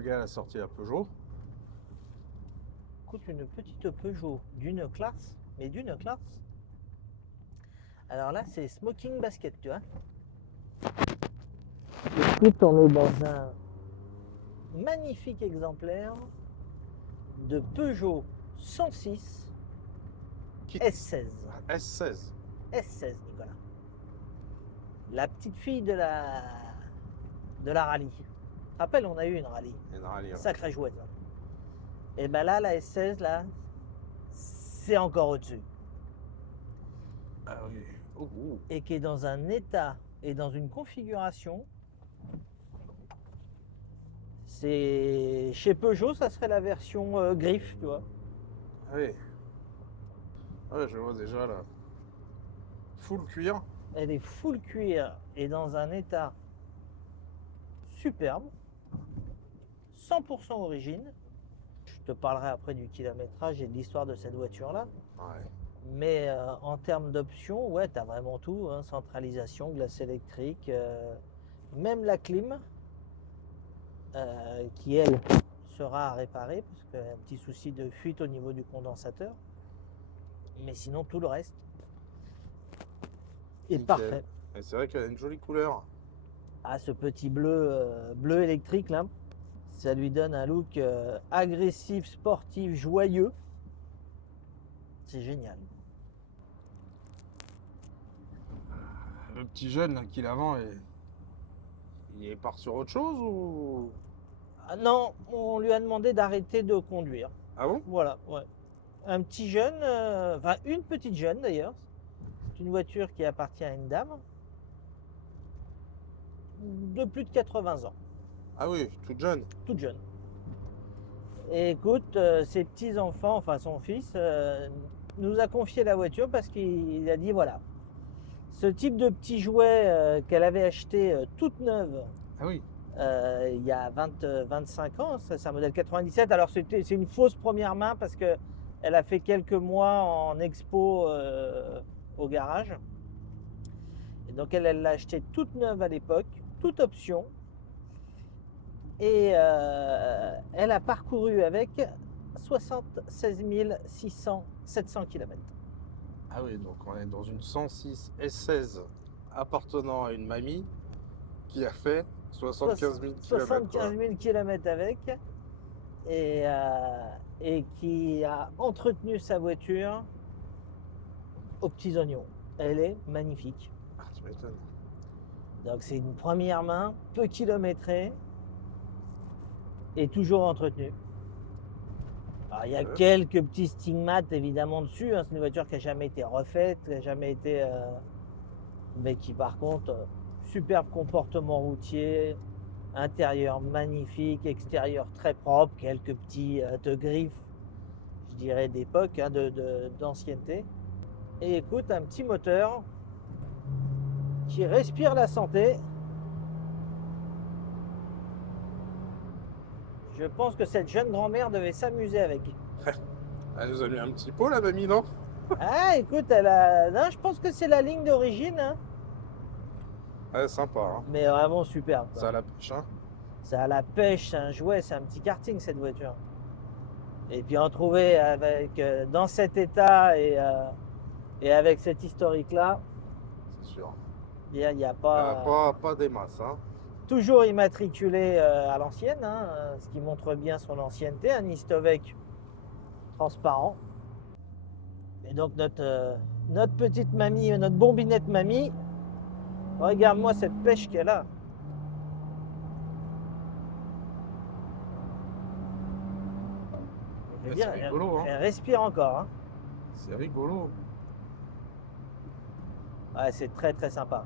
gars a sorti la Peugeot. Écoute, une petite Peugeot d'une classe, mais d'une classe. Alors là, c'est Smoking Basket, tu vois. Écoute, on est dans un magnifique exemplaire de Peugeot 106 S16. S16. S16, Nicolas. La petite fille de la rallye. Tu te rappelles, on a eu une rallye. Une rallye. Sacrée jouette. Et ben là, la S16, là, c'est encore au-dessus. Ah oui. Et qui est dans un état et dans une configuration. C'est chez Peugeot, ça serait la version griffe, tu vois. Ah oui. Ouais, je vois déjà là. Full cuir. Elle est full cuir et dans un état superbe. 100% origine. Je te parlerai après du kilométrage et de l'histoire de cette voiture-là. Ouais. Mais en termes d'options, ouais, tu as vraiment tout. Hein, centralisation, glace électrique, même la clim, qui elle sera à réparer parce qu'il y a un petit souci de fuite au niveau du condensateur. Mais sinon, tout le reste est Nickel. parfait. Et c'est vrai qu'elle a une jolie couleur. Ah, ce petit bleu électrique là, ça lui donne un look agressif, sportif, joyeux. C'est génial. Le petit jeune là, qui l'avant, il part sur autre chose ou... Ah non, on lui a demandé d'arrêter de conduire. Ah bon? Voilà, ouais. Un petit jeune, enfin une petite jeune d'ailleurs. C'est une voiture qui appartient à une dame de plus de 80 ans, Ah oui, toute jeune. toute jeune. Et écoute, ses petits-enfants, enfin son fils, nous a confié la voiture parce qu'il a dit voilà, ce type de petit jouet qu'elle avait acheté toute neuve Ah oui. il y a 25 ans, c'est un modèle 97. Alors c'est une fausse première main parce qu'elle a fait quelques mois en expo au garage. Et donc elle l'a acheté toute neuve à l'époque, toute option. Et elle a parcouru avec 76 700 km. Ah oui, donc on est dans une 106 S16 appartenant à une mamie qui a fait 75 000 km. 75 000 km avec. Et qui a entretenu sa voiture aux petits oignons. Elle est magnifique. Ah, tu m'étonnes. Donc c'est une première main, peu kilométrée et toujours entretenue. Alors, il y a quelques petits stigmates évidemment dessus. Hein. C'est une voiture qui n'a jamais été refaite, qui n'a jamais été... mais qui par contre, superbe comportement routier, intérieur magnifique, extérieur très propre, quelques petits griffes, je dirais d'époque, hein, d'ancienneté. Et écoute, un petit moteur qui respire la santé. Je pense que cette jeune grand-mère devait s'amuser avec. Elle nous a mis un petit pot la mamie, non? Ah, écoute, elle a... Non, je pense que c'est la ligne d'origine. Hein. Ouais, sympa. Hein. Mais vraiment superbe. Ça a la pêche, hein. Ça a la pêche, c'est un jouet, c'est un petit karting cette voiture. Et puis en trouver avec, dans cet état et avec cette historique-là, C'est sûr. il n'y a Pas des masses, hein. Toujours immatriculé à l'ancienne, hein, ce qui montre bien son ancienneté, un Istovec transparent. Et donc notre petite mamie, notre bombinette mamie, regarde-moi cette pêche qu'elle a. Je veux dire, C'est rigolo, hein. elle respire encore. Hein. C'est rigolo. Ouais, c'est très très sympa.